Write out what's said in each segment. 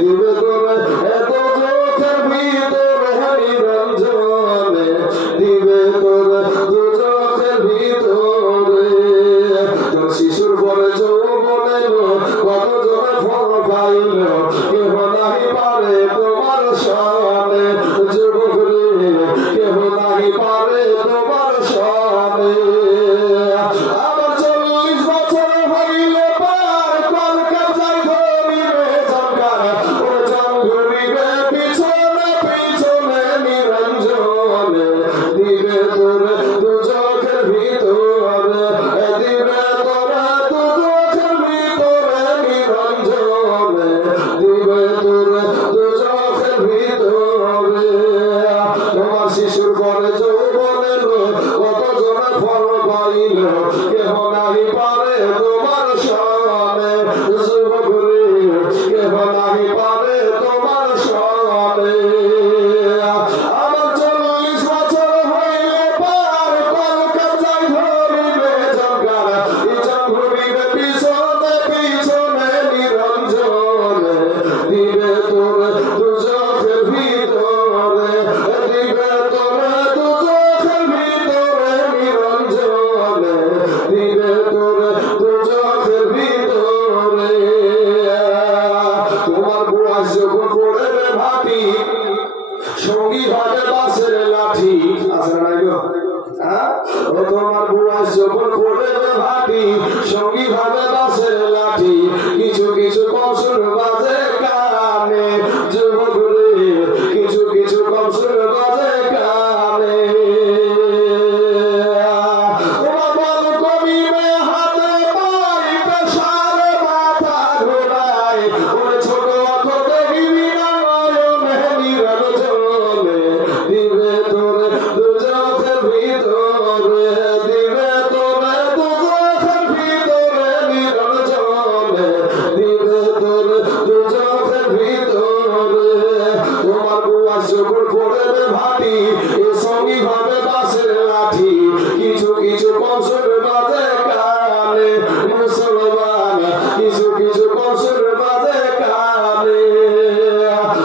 দিবে তোরে এত চোখের ভিতরে নিরঞ্জনে দিবে তোরে দু চোখের ভিতরে তোর শিশুর পরে যৌবনে কত জনে ফল পাইল কেহ নাহি পারে তোমার শানে যুবক রে কেহ নাহি পারে তোমার শানে আমার 40 বছর হইলে পার কলকাতায় ধরিবে সরকার ওরে জান ঘুরিবে পিছনে পিছনে নিরঞ্জনে দিবে তোরে দু চোখের ভিতরে দিবে তোরে দু চোখের ভিতরে নিরঞ্জনে দিবে তোরে দু চোখের ভিতরে তোমার শিশুর পরে যৌবনে কত জনে ফল পাইল কেহ নাহি পারে তোমার শানে যুবক রে কেহ নাহি পারে তোমার শানে আমার 40 বছর হইলে পার কলকাতায় ধরিবে জঙ্গার ইচ্ছা ঘুরিবে পিছনে পিছনে নিরঞ্জনে দিবে তোরে দু চোখের ভিতরে দিবে তোরে দু চোখের ভিতরে নিরঞ্জনে দিবে তোরে দু চোখের ভিতরে তোমার বয়স যখন পড়বে ভাটি সঙ্গী হবে বাসের লাঠি আছে না গো হ্যাঁ ও তোমার বয়স যখন পড়বে ভাটি সঙ্গী হবে বাসের লাঠি কিছু কিছু কৌশল বাজে কানে যুবক রে কিছু কিছু কৌশল বাজে কানে তোমার বল কমিবে হাতে পাই পেশারে মাথা ঘোরায় ওরে ছোট অক্ষর দেখিবি না নয়নে নিরঞ্জনে দিবে তোরে দু চোখের ভিতরে দিবে তোরে দু চোখের ভিতরে নিরঞ্জনে দিবে তোরে দু চোখের ভিতরে তোমার বয়স যখন পড়বে ভাটি এ সঙ্গী হবে বাসের লাঠি কিছু কিছু কৌশল বাজে কানে মুসলমান কিছু কিছু কৌশল বাজে কানে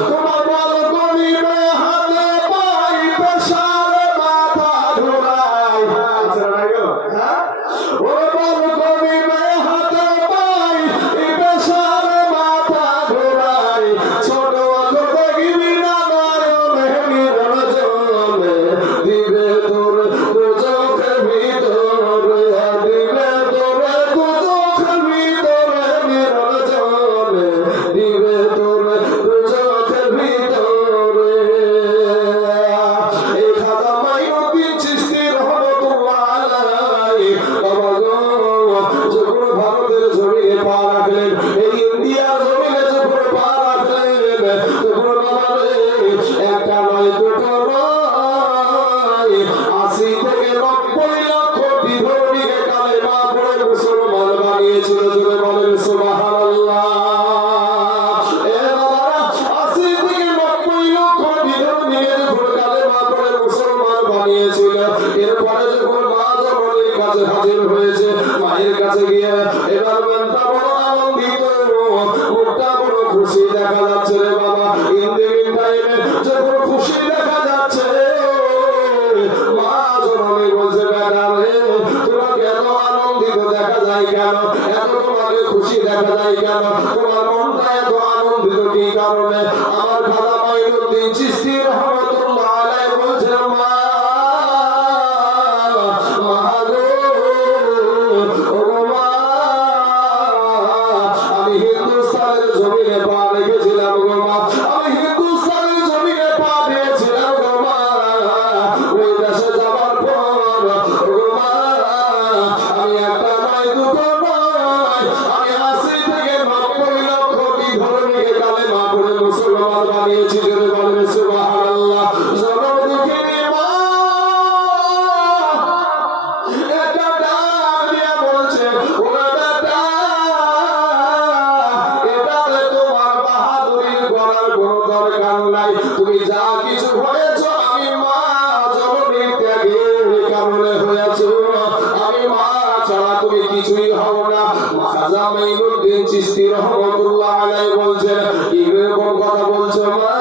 তোমার বল কমিবে হাতে পাই পেশারে মাথা ঘোরায় আছে না গো হ্যাঁ ওরে বল কমিবে হাতে পাই পেশারে মাথা ঘোরায় ছোট অক্ষর দেখিবি না নয়নে নিরঞ্জনে দিবে তোরে দু চোখের ভিতরে দিবে তোরে দু চোখের ভিতরে নিরঞ্জনে দিবে তোরে দু চোখের ভিতরে এই খাজা মাইনুদ্দিন চিশতি রহমতুল্লাহ আলাইহি বাবা গো যখন ভারতের জমিনে পা রাখলেন এই ইন্ডিয়ার জমিনে যখন পা রাখলেন তখন বাবা রে একটা নয় দুটো নয় 80 থেকে 90 লক্ষ বিধর্মীকে কালেমা পড়ে মুসলমান বানিয়েছিল জুড়ে বলেন সুবহানাল্লাহ এ বাবারা 80 থেকে 90 লক্ষ বিধর্মীকে যখন কালেমা পড়ে মুসলমান বানিয়েছিল এরপরে যখন মা জননীর কাছে হাজির হয়েছে মায়ের কাছে গিয়ে এবার মনটা বড় আনন্দিত মুখটা বড় খুশি দেখা যাচ্ছে রে বাবা ইন্দিন টাইমে যখন খুশি দেখা যাচ্ছে মা জননী বলছে বেটা রে তোমাকে এত আনন্দিত দেখা যায় কেন এত তোমাকে খুশি দেখা যায় কেন তোমার মনটা এত আনন্দিত কি কারণে আমার খাজা মাইনুদ্দিন চিশতি রহমতুল্লাহ আলাইহি বলছে মা আমি হিন্দুস্তানের জমিনে পা রেখেছিলাম গো মা আমি হিন্দুস্তানের জমিনে পা দিয়েছিলাম গো মা ওই দেশে যাওয়ার পর গো মা আমি একটা নয় দুটো নয় আমি 80 থেকে 90 লক্ষ বিধর্মীকে কালেমা পড়ে মুসলমান কি এরকম কথা বলছো মা?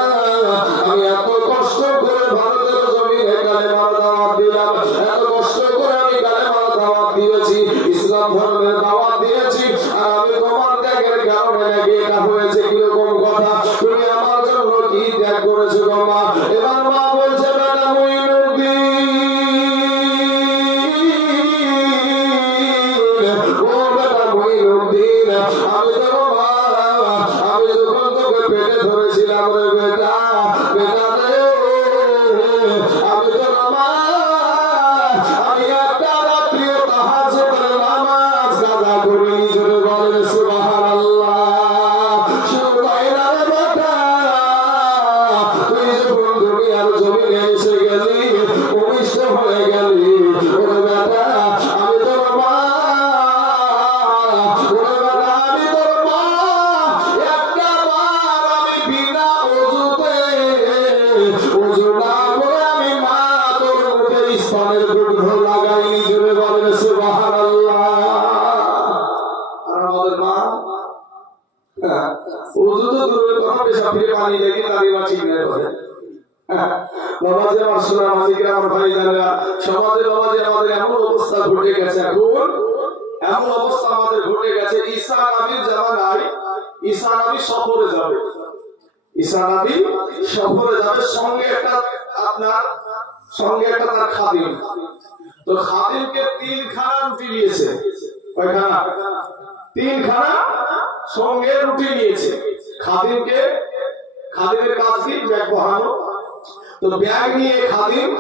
আমি এত কষ্ট করে ভারতের জমিনে কালেমার দাওয়াত দিলাম, এত কষ্ট করে আমি কালেমার দাওয়াত দিয়েছি, ইসলাম ধর্মের দাওয়াত দিয়েছি, আর আমি তোমার ত্যাগের কারণে নাকি এটা হয়েছে। কিরকম কথা? তুমি আমার জন্য কি ত্যাগ করেছো গো মা? এবার মা বলছে বেটা মুইনুদ্দিন, আমি তো মা, আমি যখন তোকে পেটে ধরেছিলাম রে বেটা, বেটা রে, আমি তো মা, আমি একটা রাত্রিও তাহাজ্জুদের নামাজ কাজা করিনি। জোরে বলেন সুবহানাল্লাহ। শুধু তাই না রে বেটা, তুই যখন দুনিয়ার জমিনে এসে গেলি, ভূমিষ্ঠ হয়ে গেলি, ওরে বেটা আমি তোর মা, ওরে বেটা আমি তোর মা, একটা বার আমি বিনা ওযুতে, ওযু না করে আমি মা তোর মুখে স্তনের দুগ্ধ লাগাইনি। জোরে বলেন সুবহানাল্লাহ। আর আমাদের মা ওযু তো দূরের কথা, পেশাব থেকে পানি লেগে দাঁড়িয়ে বা ঠিক নাই করে। বাবাজি আমার সোনা মাঝিকে আমার ভাই জানেরা, সমাজে বাবাজি আমাদের এমন অবস্থা ঘটে গেছে, এখন এমন অবস্থা আমাদের ঘটে গেছে, ঈসা নবীর জামানায় ঈসা নবী সফরে যাবে, ঈসা নবী সফরে যাবে, সঙ্গে একটা আপনার সঙ্গে একটা তার খাদিম। তো খাদিমকে 3 খানা রুটি নিয়েছে। কয়খানা? 3 খানা সঙ্গে রুটি নিয়েছে। খাদিমকে, খাদিমের কাজ কি? ব্যাগ বহানো। তো ব্যাগ নিয়ে খাদিম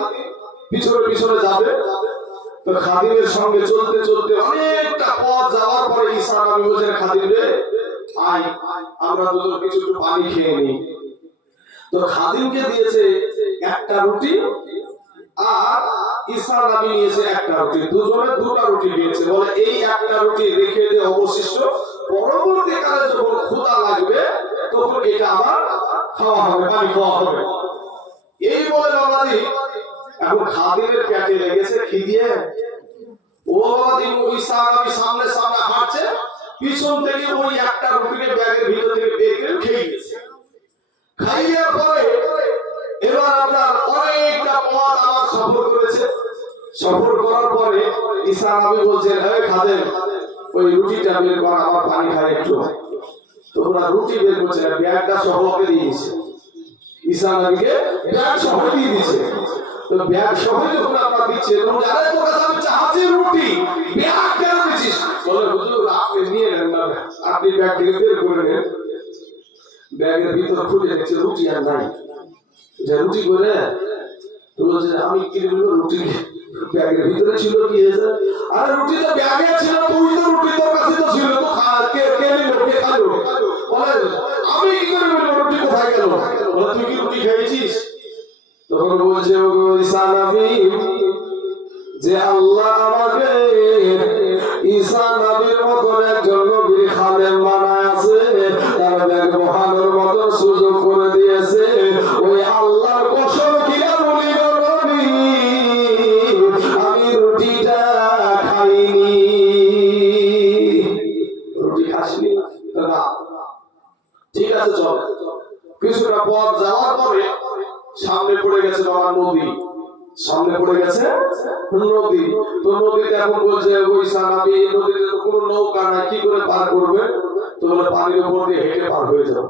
পিছনে পিছনে যাবে। তো খাদিমের সঙ্গে চলতে চলতে অনেকটা পথ যাওয়ার পরে ঈসা নবী বলেন, খাদিম রে আয়, আমরা দুজন কিছু একটু পানি খেয়ে নিই। তো খাদিমকে দিয়েছে একটা রুটি, আর ঈসা নবী নিয়েছে একটা রুটি, দুজনে 2টা রুটি নিয়েছে। বলে এই একটা রুটি রেখে দিয়ে অবশিষ্ট পরবর্তীকালে যখন ক্ষুধা লাগবে তখন এটা আবার খাওয়া হবে, পানি খাওয়া হবে। এই বলে বাবাজি এখন খাদিমের পেটে লেগেছে খিদে। ও বাবাজি ঈসা নবী সামনে সামনে হাঁটছে, পিছন থেকে ওই একটা রুটিকে ব্যাগের ভিতর থেকে বের করে খেয়ে গেছে। খাইয়ে পরে এবার আপনার অনেকটা পথ আমার সফর করেছে। সফর করার পরে ঈসা নবী বলছেন, এই খাদেম ওই রুটিটা বের কর, আমার পানি খাই একটু। তোমরা রুটি বের করছে না, ব্যাগটা সহ ওকে দিয়েছে। ঈসা নবীকে ব্যাগ সহ দিয়ে দিয়েছে। তো ব্যাগ সহ যখন আপনারা দিচ্ছে, তখন আরে তোর কাছে আমি চাচ্ছি রুটি, ব্যাগ কেন দিছিস? বলে হুজুর আপনি নিয়ে নেন না, আপনি ব্যাগ থেকে বের করে নেন। ব্যাগের ভিতর খুলে দেখছে রুটি আর নাই। যে রুটি করে তো বলছে আমি কি রুটি ব্যাগের ভিতরে ছিল, কি হয়েছে? আরে রুটি তো ব্যাগে ছিল, তুই তো রুটি তোর কাছে তো ছিল, তো কে কে নিল, কে খালো? বলে আমি কি করে বলবো রুটি কোথায় গেল? বলে তুই কি রুটি খেয়েছিস? তখন বলছে ঈসা নবী যে আল্লাহ আমাকে ঈসা নবীর মতন একজন নবীর খাদেম বানায় আছে, তার ব্যাগ বহানোর মতন সুযোগ করে দিয়েছে। ওই আল্লাহর কসম কিনা বলি গো নবী, আমি রুটিটা খাইনি। রুটি খাসনি? না ঠিক আছে চল। কিছুটা পথ যাওয়ার পরে সামনে পড়ে গেছে বাবা নদী, সামনে পড়ে গেছে নদী। তো নদীতে এখন বলছে ঈসা নবী নদীতে তো কোনো নৌকা নাই, কি করে পার করবে? তো বলে পানির উপর দিয়ে হেঁটে পার হয়ে যাও।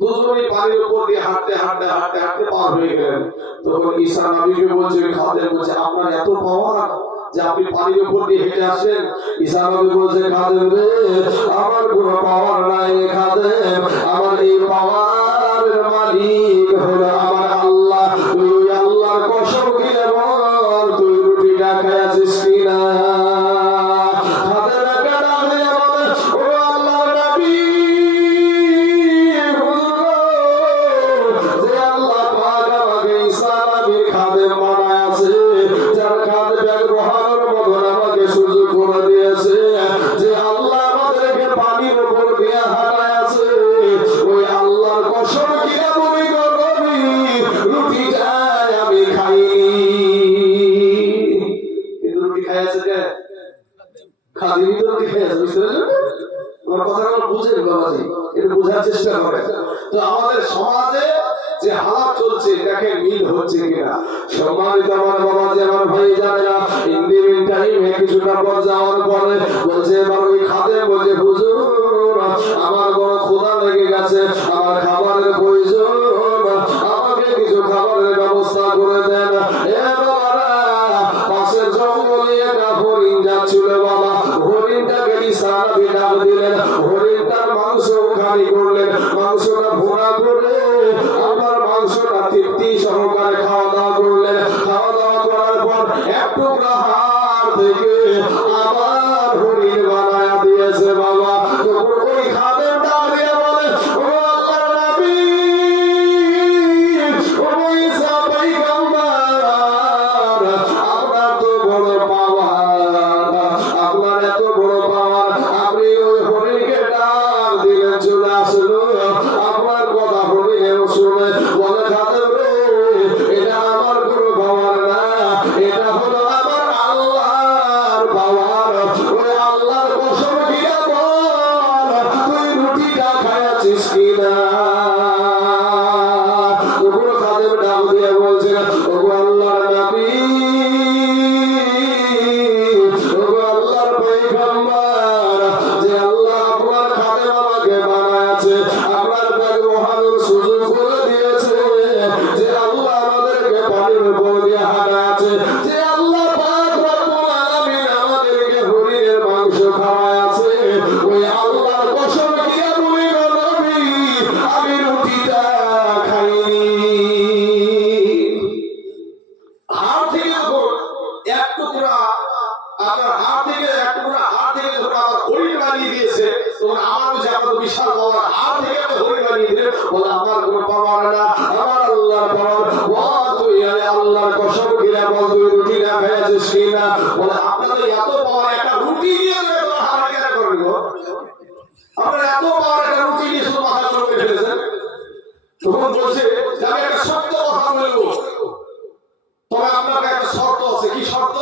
দুজনই পানির উপর দিয়ে হাঁটতে হাঁটতে হাঁটতে হাঁটতে পার হয়ে গেলেন। তখন ঈসা নবীকে বলছে, খাদেম বলছে আপনার এত পাওয়ার যে আপনি পানির উপর দিয়ে হেঁটে আসেন? ঈসা নবী বলছে, খাদেম রে আমার কোনো পাওয়ার নাই খাদেম, আমার এই পাওয়ারের মালিক হলো আমার আল্লাহ। তুই আল্লাহর কসম কিনে বল তুই রুটিটা খেয়েছিস কিনা? খাদেম একটা ডাক দিয়ে বলে, ও আল্লাহর নবী, যে আল্লাহ পাক আমাকে ঈসা নবীর খাদেম বানায় আছে, যার খাদেম ব্যাগ বহানোর মতন আমাকে সুযোগ করে দিয়েছে, যে আল্লাহ আমাদেরকে পানির উপর দিয়ে হাঁটায় আছে, তো আমাদের সমাজে যে হালাত চলছে দেখেন মিল হচ্ছে কিনা। সম্মানিত আমার বাবা যে আমার ভাই জানেরা ইন্ডিভিন টাইমে কিছুটা পর যাওয়ার পরে বলছে এবার ওই খাদে বলছে হুজুর আমার বড় ক্ষুধা লেগে গেছে, আমার খাবারের প্রয়োজন, আমাকে কিছু খাবারের ব্যবস্থা করে দেন। পাশের জঙ্গলে একটা হরিণ যাচ্ছিল বাবা, হরিণটাকে ইসলামে ডাক দিলেন, হরিণটার মাংস খালি করলেন, মাংসটা ভোনা করে আবার মাংসটা তৃপ্তি সহকারে খাওয়া দাওয়া করলেন। খাওয়া দাওয়া করার পর এক টুকরা হাড় থেকে আবার হরিণ বানায়া দিয়েছে বাবা। তখন ওই খাদের ডাক দিয়ে বলে ও আল্লাহর নবী, ও ঈসা পয়গম্বর, আপনার তো বড় পাওয়ার, আপনার এত বড় পাওয়ার, আপনি ওই হরিণকে ডাক দিলেন চলে আসলো, আপনার কথা হরিণের শুনে বলে খাদের রে এটা আমার কোনো পাওয়ার না, এটা হলো আমার আল্লাহর পাওয়ার। ওই আল্লাহর কসম দিয়া বল তুই রুটিটা খাইয়াছিস কিনা। ওগুলো খাদের ডাক দিয়ে বলছে ওগো আল্লাহর নবী, ওগো আল্লাহর পয়গম্বর, যে আল্লাহ আপনার খাদের আমাকে বানায়াছে, আপনার ব্যাগ মহানুর সুযোগ করে দিয়েছে, যে আল্লাহ আমাদেরকে পানির উপর দিয়ে হাঁটাচ্ছে, যে আল্লাহ পাক রব্বুল আলামিন আমাদেরকে হরিণের মাংস খাওয়াচ্ছে, ওই আল্লাহর কসম দিয়ে বলি গো নবী আমি রুটিটা খাইনি। হাড় থেকে যখন এক টুকরা আপনার হাড় থেকে এক টুকরা হাড় থেকে যখন আমার হরিণ বানিয়ে দিয়েছে, তখন আমার বুঝে আমার বিশাল পাওয়ার, হাড় থেকে হরিণ বানিয়ে দিলে বলে আমার কোনো পাওয়ার না, আমার আল্লাহর পাওয়ার। তুই আল্লাহর কসম কিনা বল তুই রুটি না খেয়েছিস কিনা। বলে আপনাদের এত পাওয়ার, একটা রুটি দিয়ে তোমার হাড় কেনা করবে গো, আপনার এত পাওয়ার, একটা রুটি দিয়ে শুধু মাথা চড়কে ফেলেছেন। তখন বলছে যে আমি একটা সত্য কথা বলবো, তবে আপনার একটা শর্ত আছে। কি শর্ত?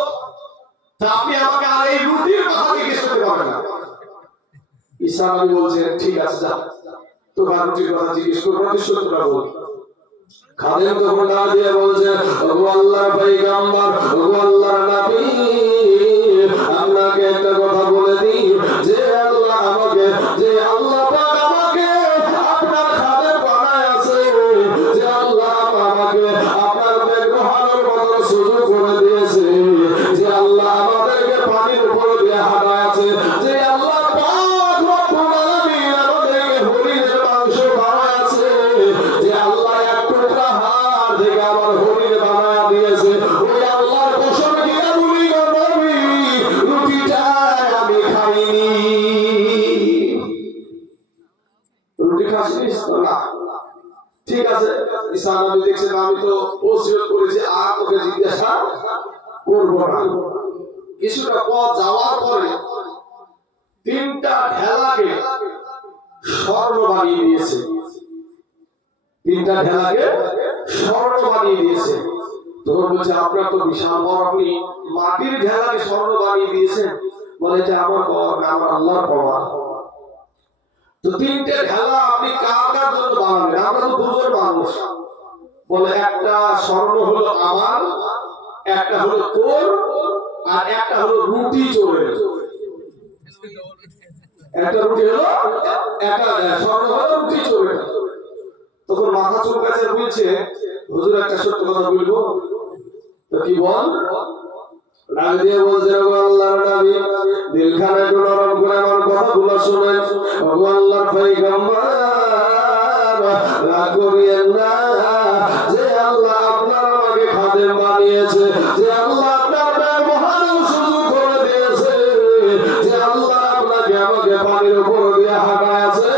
তা আপনি আমাকে আর এই রুটির কথা জিজ্ঞেস করতে পারবেন না। ঈসা নবী বলছেন ঠিক আছে যা, তোমার রুটির কথা জিজ্ঞেস করবো না, তুই সত্যটা বল। খাদেম তখন ডাক দিয়ে বলছে ওগো আল্লাহর পয়গম্বর, ওগো আল্লাহর নবী, আপনাকে একটা কথা বলে দিই, যে আল্লাহ আমাকে, যে আল্লাহ পাক আমাকে আপনার খাদেম বানায়াছে, যে আল্লাহ আমাকে আপনার ব্যবহারের মতো সুযোগ করে দিয়েছে, যে আল্লাহ আমাদেরকে পানির উপর দিয়ে হাঁটাচ্ছে, যে আল্লাহ পাক রব্বুল আলামিন আমাদেরকে হরিণের মাংস খাওয়াচ্ছে, যে আল্লাহ এক টুকরা হাড় থেকে আমার হরিণ বানায়া দিয়েছে, ওই আল্লাহর কসম দিয়ে বলি গো নবী রুটিটা আমি খাইনি। রুটি খাসিস না? ঠিক আছে। ঈসা নবী দেখছেন আমি তো ওসিয়ত করেছি আর তোকে জিজ্ঞাসা করবো না। কিছুটা পথ যাওয়ার পরে তিনটা ঢেলাকে স্বর্ণ বানিয়ে দিয়েছে, তিনটা ঢেলাকে স্বর্ণ বানিয়ে দিয়েছে। তখন বলছে আপনার তো বিশাল বড়, আপনি মাটির ঢেলাকে স্বর্ণ বানিয়ে দিয়েছেন। বলে যে আমার পাওয়ার না, আমার আল্লাহর পাওয়ার। তো তিনটে ঢেলা আপনি কার কার জন্য বানাবেন? আমরা তো দুজন মানুষ। বলে একটা স্বর্ণ হলো আমার, একটা হলো তোর, আর একটা হলো রুটি চোরের। একটা রুটি হলো, একটা স্বর্ণ হলো রুটি চোরের। তখন মাথা চুলকাচ্ছে, বলছে হুজুর একটা সত্য কথা বলবো। তো কি বল? ডাক দিয়ে বলছে ওগো আল্লাহর নবী, দিলখানা একটু নরম করে আমার কথাগুলো শুনেন। ওগো আল্লাহর পয়গম্বর, রাগ করিয়েন না, যে আল্লাহ আপনার আমাকে খাদেম বানিয়েছে, যে আল্লাহ আপনার ব্যবহারের সুযোগ করে দিয়েছে, যে আল্লাহ আপনাকে আমাকে পানির উপর দিয়ে হাঁটাচ্ছে,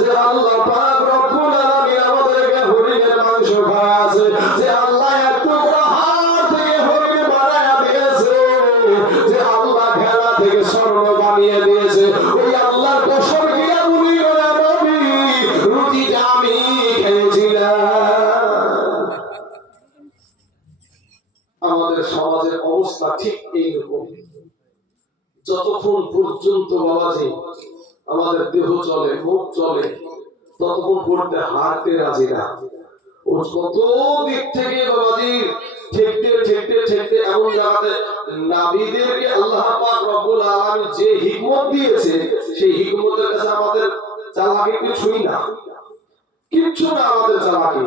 যে আল্লাহ পাক রব্বুল আলামিন আমাদেরকে হরিণের মাংস খাওয়াছে, যে আল্লাহ এক টুকরা হাড় থেকে হরিণ বানায়া দিয়েছে, যে আল্লাহ খেলা থেকে স্বর্ণ বানিয়ে দিয়েছে, ওই আল্লাহর কসম দিয়া বলি গো নবী রুটিটা আমি খেয়েছিলাম। আমাদের সমাজের অবস্থা ঠিক এইরকম। যতক্ষণ পর্যন্ত বাবাজি আমাদের দেহ চলে, মুখ চলে, ততক্ষণ পড়তে হারতে রাজি না। ও কত দিক থেকে বাবাজি ঠেকতে ঠেকতে ঠেকতে এমন জায়গাতে নবীদেরকে আল্লাহ পাক রব্বুল আলামিন যে হিকমত দিয়েছে, সেই হিকমতের কাছে আমাদের চালাকি কিছুই না, কিচ্ছু না আমাদের চালাকি।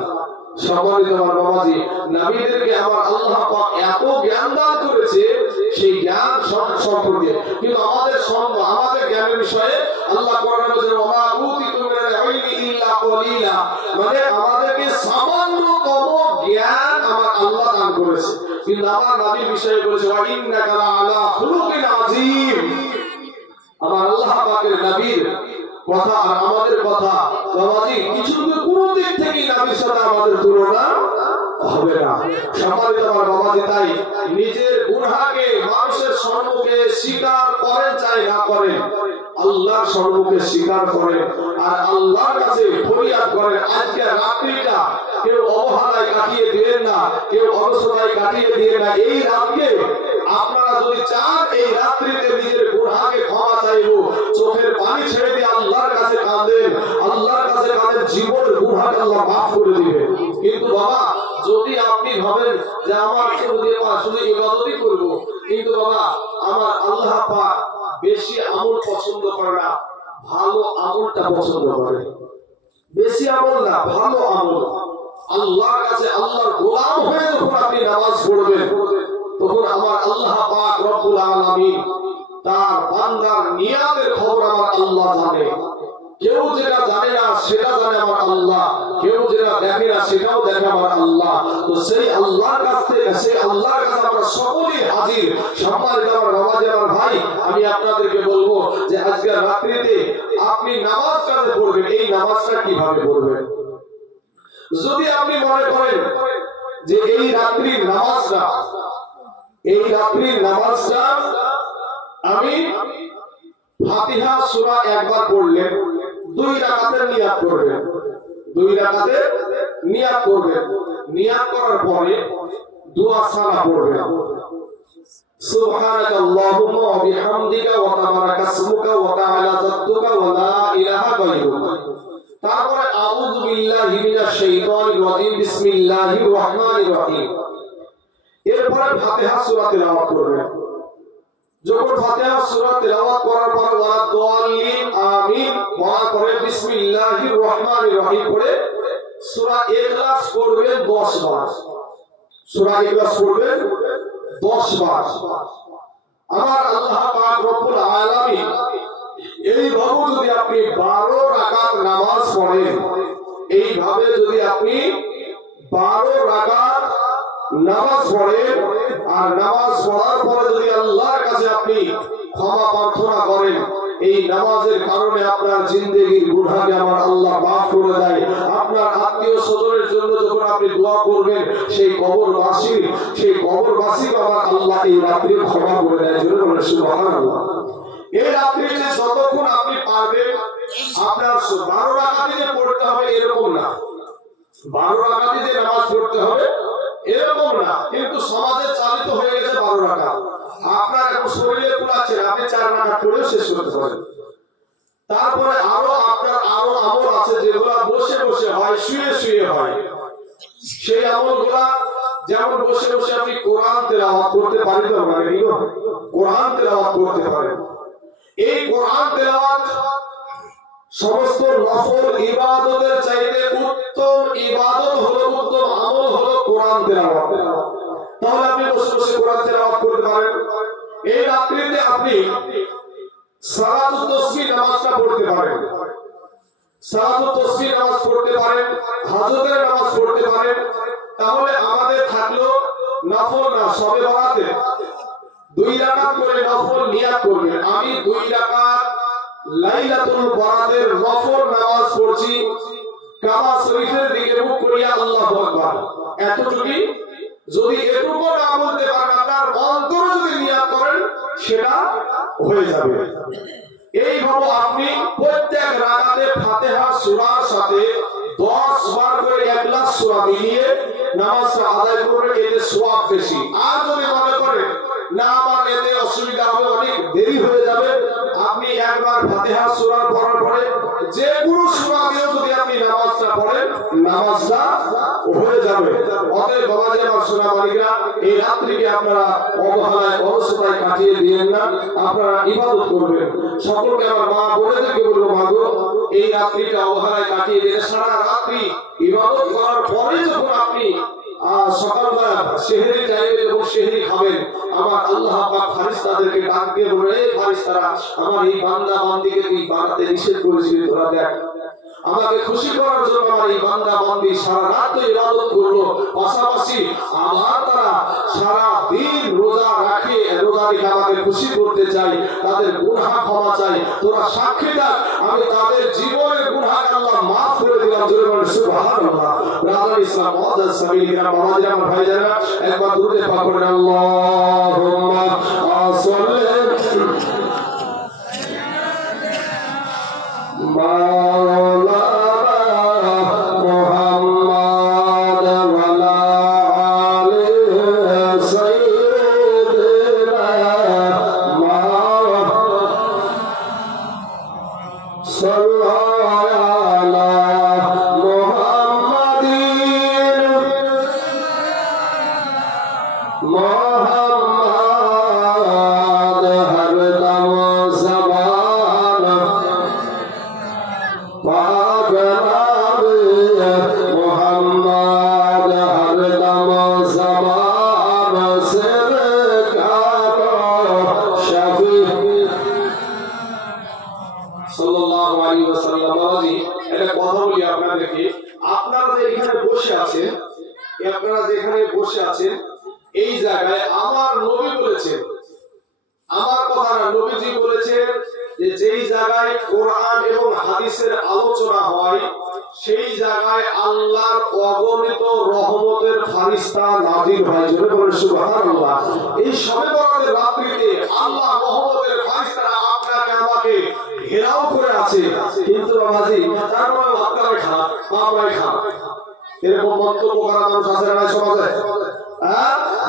সম্মানিত আমার বাবাজি, নবীদেরকে আমার আল্লাহ পাক এত জ্ঞান দান করেছে, সেই জ্ঞান সম্পর্কে কিন্তু আমাদের জ্ঞানের বিষয়ে আল্লাহ কোরআনে বলেছেন ওয়া মা উতিতু মিনাল ইলমি ইল্লা কলিলা, মানে আমাদেরকে সামান্যতম জ্ঞান আমার আল্লাহ দান করেছে। কিন্তু আমার নবীর বিষয়ে বলেছে ওয়া ইন্নাকা লাআলা খুলুকিন আযীম। আমার আল্লাহ পাকের নবীর কথা আর আমাদের কথা বাবাজি কিছু কোন দিক থেকে নবীর সাথে আমাদের তুলনা হবে না। সম্মানিত আমার বাবাজি, তাই নিজের গুনাহকে মানুষের সম্মুখে স্বীকার করেন চাই না করেন, আল্লাহর সম্মুখে স্বীকার করেন আর আল্লাহর কাছে ফরিয়াদ করেন। আজকে রাত্রিটা কেউ অবহেলায় কাটিয়ে দিবেন না, কেউ অলসতায় কাটিয়ে দিবেন না। এই রাতকে আপনারা যদি চান এই রাত্রিতে নিজের গুনাহকে ক্ষমা চাইবো, চোখের পানি ছেড়ে দিয়ে আল্লাহর কাছে কাঁদেন, আল্লাহর কাছে কাঁদেন, জীবনের গুনাহকে আল্লাহ মাফ করে দিবে। কিন্তু বাবা যদি আপনি ভাবেন যে আমার শুধু ইবাদতই করব, কিন্তু বাবা আমার আল্লাহ পাক বেশি আমল পছন্দ করে না, ভালো আমলটা পছন্দ করে। বেশি আমল না, ভালো আমল। আল্লাহর কাছে আল্লাহর গোলাম হয়ে যখন আপনি নামাজ পড়বেন, তখন আমার আল্লাহ পাক রব্বুল আলামিন তার বান্দার নিয়াতের খবর আমার আল্লাহ জানে। কেউ যেটা জানে না সেটা জানে আমার আল্লাহ, কেউ যেটা দেখে না সেটাও দেখে আমার আল্লাহ। তো সেই আল্লাহর কাছে আমরা সকলেই হাজির। সম্মানিত আমার বাবাজি, আমার ভাই, আমি আপনাদেরকে বলবো যে আজকে রাত্রিতে আপনি নামাজ কাজে পড়বেন, এই নামাজটা কিভাবে পড়বেন। যদি আপনি মনে করেন যে এই রাত্রির নামাজটা আমি ফাতিহা সূরা একবার পড়লেন, 2 রাকাতের নিয়াত করবেন, 2 রাকাতের নিয়াত করবেন। নিয়াত করার পরে দোয়া সানা পড়বেন, সুবহানাকাল্লাহুম্মা ওয়া বিহামদিকা ওয়া তাবারাকা ইসমুকা ওয়া তাআলা জাদ্দুকা ওয়া লা ইলাহা গায়রুকা। তারপরে আউযু বিল্লাহি মিনাশ শাইতানির রাজিম, বিসমিল্লাহির রহমানির রহিম। এরপরে ফাতিহা সূরা তেলাওয়াত করবেন। যখন ফাতিহা সূরা তেলাওয়াত করার পর ওয়ালা দাল্লিন আমিন বলার পরে বিসমিল্লাহির রহমানির রহিম পড়ে সূরা ইখলাস পড়বেন 10 বার। সূরা ইখলাস পড়বেন 10 বার। আমার আল্লাহ পাক রব্বুল আলামিন এইভাবে যদি আপনি 12 রাকাত নামাজ পড়েন, এইভাবে যদি আপনি 12 রাকাত নামাজ পড়েন আর নামাজ পড়ার পরে যদি আল্লাহর কাছে আপনি ক্ষমা প্রার্থনা করেন, এই নামাজের কারণে আপনার জিন্দেগির গুনাহকে আমার আল্লাহ মাফ করে দেয়। আপনার আত্মীয় স্বজনের জন্য যখন আপনি দোয়া করবেন, সেই কবরবাসী আমার আল্লাহ এই রাত্রে ক্ষমা করে দেয়। জোরে বলেন সুবহানাল্লাহ। এই রাত্রিতে যতক্ষণ আপনি পারবেন আপনার 12 রাকাতে পড়তে হবে এরকম না, 12 রাকাতে নামাজ পড়তে হবে এরকম না, কিন্তু সমাজে চালিত হয়ে গেছে 12 রাকাত। আপনার এখন শরীরে কুলাচ্ছে, আপনি 4 রাকাত পড়ে শেষ করতে পারেন। তারপরে আপনার আরো আমল আছে যেগুলো বসে বসে হয়, শুয়ে শুয়ে হয়। সেই আমলগুলো যেমন বসে বসে আপনি কোরআন তেলাওয়াত করতে পারেন, কোরআন তেলাওয়াত করতে পারেন। এই কোরআন তেলাওয়াত সমস্ত নফল ইবাদতের চাইতে উত্তম ইবাদত হলো, উত্তম আমল হলো কোরআন তেলাওয়াত। তাহলে আপনি বসে বসে কোরআন তেলাওয়াত করতে পারেন। এই রাত্রিতে আপনি সালাতুত তাসবিহ নামাজটা পড়তে পারেন, সালাতুত তাসবিহ নামাজ পড়তে পারেন, হাজতের নামাজ পড়তে পারেন। তাহলে আমাদের থাকলো নফল না, শবে বরাতে 2 রাকাত করে নফল নিয়াত করবেন। আমি 2 রাকাত লাইলাতুল বরাতের নফল নামাজ পড়ছি, কাবা শরীফের দিকে মুখ করিয়া আল্লাহু আকবার। এতটুকুই, যদি এটুকু না বলতে পারেন, আপনার অন্তরে যদি নিয়াত করেন সেটা হয়ে যাবে। এইভাবে আপনি প্রত্যেক রাকাতে ফাতিহা সূরার সাথে 10 বার করে ইখলাস সূরা মিলিয়ে নামাজটা আদায় করবেন, এতে সওয়াব বেশি। আর যদি মনে করেন না আমার এতে অসুবিধা হবে, অনেক দেরি হয়ে যাবে, আপনি একবার ফাতিহা সূরা পড়ার পরে যে কোনো সূরা দিয়ে যদি আপনি নামাজটা পড়েন নামাজটা হয়ে যাবে। অতএব বাবাজি আমার সোনা মালিকরা, এই রাত্রিকে আপনারা অবহেলায় অলসতায় কাটিয়ে দিয়েন না, আপনারা ইবাদত করবেন। সকলকে আমার মা বোনেদেরকে বলবো, মাগো এই রাত্রিটা অবহেলায় কাটিয়ে দিয়ে সারা রাত্রি ইবাদত করার পরে যখন আপনি সকালবেলা সেহরি টাইমে যখন সেহরি খাবেন, আমার আল্লাহ পাক ফারিস্তাদেরকে ডাক দিয়ে বলে, এই ফারিস্তারা আমার এই বান্দা বান্দিকে তুই বানাতে নিষেধ করেছিলি, তোরা দেখ আমাকে খুশি করার জন্য আমার এই বান্দা বান্দি সারা রাত ইবাদত করলো, পাশাপাশি আমার তারা সারা দিন রোজা রাখে, রোজা রেখে আমাকে খুশি করতে চাই, তাদের গুনাহ ক্ষমা চাই, তোরা সাক্ষী থাক আমি তাদের জীবনের গুনাহ আল্লাহ মাফ করে দিলাম। জোরে বলেন সুবহানাল্লাহ। ব্রাদার ইসলাম ওয়াদাস সাবিলিনা বাবাজি আমার ভাইজানেরা, একবার দুরূদ পাক করেন, আল্লাহুম্মা সাল্লি এই জায়গায় আমার নবী বলেছেন, আমার কথা না, নবীজি বলেছেন যে যেই জায়গায় কোরআন এবং হাদিসের আলোচনা হয় সেই জায়গায় আল্লাহর অগণিত রহমতের ফারিস্তা নাযিল হয়। জোরে বলেন সুবহানাল্লাহ। এই শবে বরাতের রাত্রিতে আল্লাহ রহমতের ফারিস্তারা আপনাকে আমাকে ঘেরাও করে আছে, কিন্তু বাবাজি তার মানে আপনারা খারাপ, আমরাই খারাপ, এরকম মন্তব্য করা মানুষ আছে না সমাজে?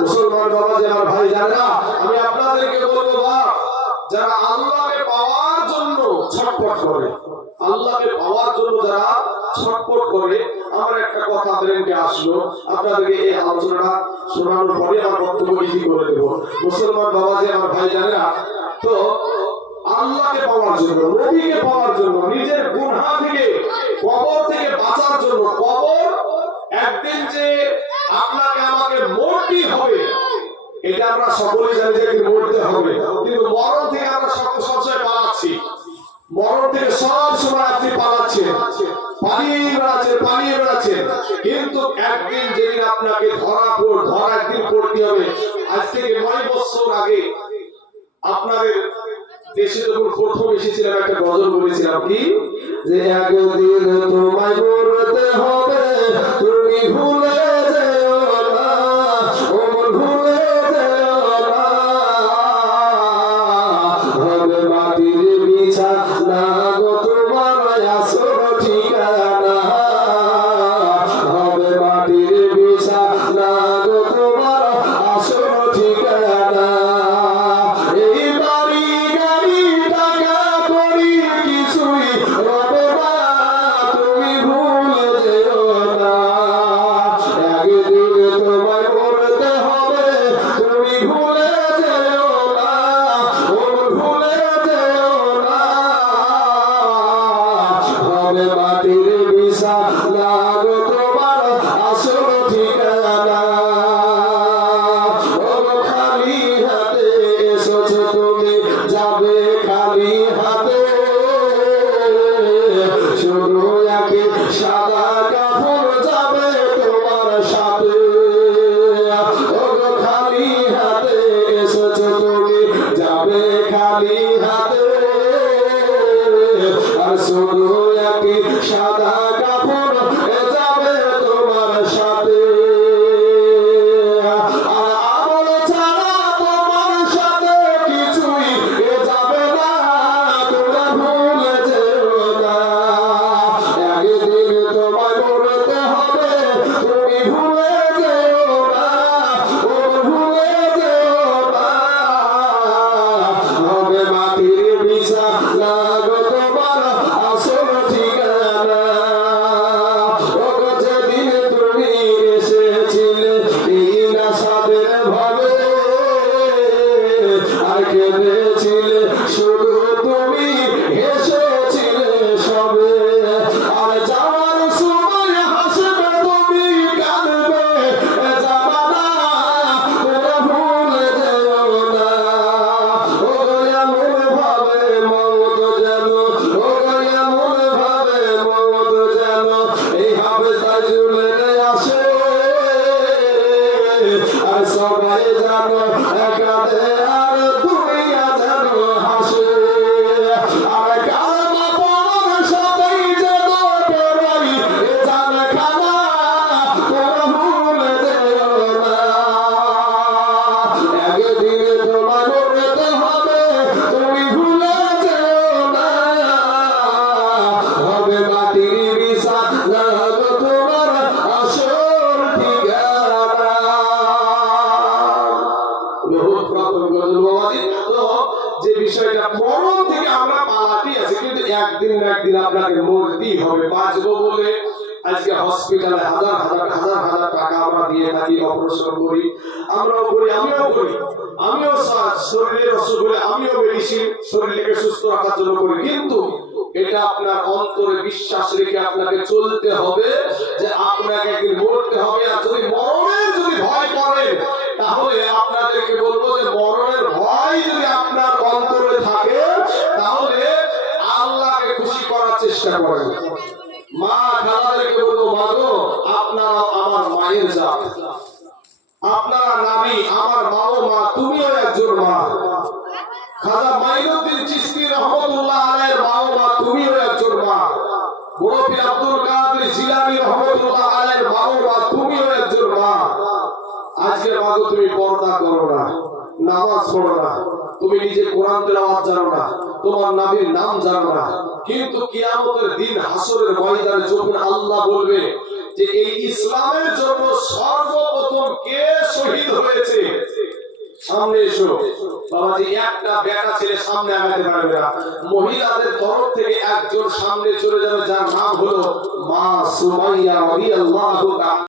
মুসলমান বাবাজি আমার ভাই জানেরা, আমি আপনাদেরকে বলবো, যারা আল্লাহকে পাওয়ার জন্য ছটফট করে, আল্লাহকে পাওয়ার জন্য যারা ছটফট করে, আমার একটা কথা ব্রেনকে আসলো, আপনাদেরকে এই আলোচনাটা শোনানোর পরে আমার বক্তব্য ইজি করে দেব। মুসলমান বাবাজি আমার ভাই জানেরা, তো আল্লাহকে পাওয়ার জন্য, নবীকে পাওয়ার জন্য, নিজের গুনাহ থেকে, কবর থেকে বাঁচার জন্য, কবর একদিন যে আপনাকে আমাকে মরতে হবে এটা আমরা সকলেই জানি যে মরতে হবে, কিন্তু মরণ থেকে আমরা সবসময় পালাচ্ছি, মরণ থেকে সব সময় আপনি পালাচ্ছেন, পালিয়ে বেড়াচ্ছেন, কিন্তু একদিন যেদিন আপনাকে ধরা একদিন পড়তে হবে। আজ থেকে 9 বছর আগে আপনাদের দেশে যখন প্রথম এসেছিলাম একটা গজল বলেছিলাম, কি যে একদিন তোমায় মরতে হবে, তুমি ভুলে যেও না, ওমর ভুলে যেও না, হবে মাটির বিছানা গো তোমার আসল ঠিকানা, হবে মাটির বিছানা গো তোমার আসল ঠিকানা। তাই চলে আসে আর সবাই জানো কাঁদে আর দুনিয়া জানো হাসে আর কালমা পড়ার সাথেই যেন পড়াই জান খানা তোমরা ভুলে যেও না একদিন তোমার মরতে হবে তুমি ভুলে যেও না হবে মাটির বিছানা তোমার আসল ঠিকানা যে বিষয়টা মরণ থেকে আমরা পালাতে আছি কিন্তু একদিন না একদিন আপনাকে মরতেই হবে বাঁচবো বলে আজকে হসপিটালে হাজার হাজার হাজার হাজার টাকা আমরা দিয়ে থাকি অপারেশন করি আমরাও করি আমিও শরীরের অসুখ হলে আমিও মেডিসিন শরীরকে সুস্থ রাখার জন্য করি কিন্তু এটা আপনার অন্তরে বিশ্বাস রেখে আপনাকে চলতে হবে যে আপনাকে একদিন মরতে হবে আর যদি মরণের যদি ভয় করেন তাহলে আপনাদেরকে বলবো যে মরণের ভয় যদি আপনার অন্তরে থাকে তাহলে আল্লাহকে খুশি করার চেষ্টা করেন মা খালাদেরকে বলবো মা গো আপনারা আমার মায়ের জাত আপনারা নাবি আমার মাও মা তুমিও একজন মা খাজা মাইনুদ্দিন চিশতি রহমাতুল্লাহ আলাইহির মাও মা তুমিও একজন মা বড় পীর আব্দুল কাদের জিলানী রহমাতুল্লাহ আলাইহির মাও মা তুমিও একজন মা আজকে মা গো তুমি পর্দা করো না নামাজ পড়ো না তুমি নিজে কোরআন তেলাওয়াত জানো না তোমার নবীর নাম জানো না কিন্তু কিয়ামতের দিন হাসরের ময়দানে যখন আল্লাহ বলবে যে এই ইসলামের জন্য সর্বপ্রথম কে শহীদ হয়েছে সামনে এসো বাবাজি একটা বেটা ছেলে সামনে আগাতে পারবে না মহিলাদের তরফ থেকে একজন সামনে চলে যাবে যার নাম হলো মা সুমাইয়া রাদিয়াল্লাহু তাআলা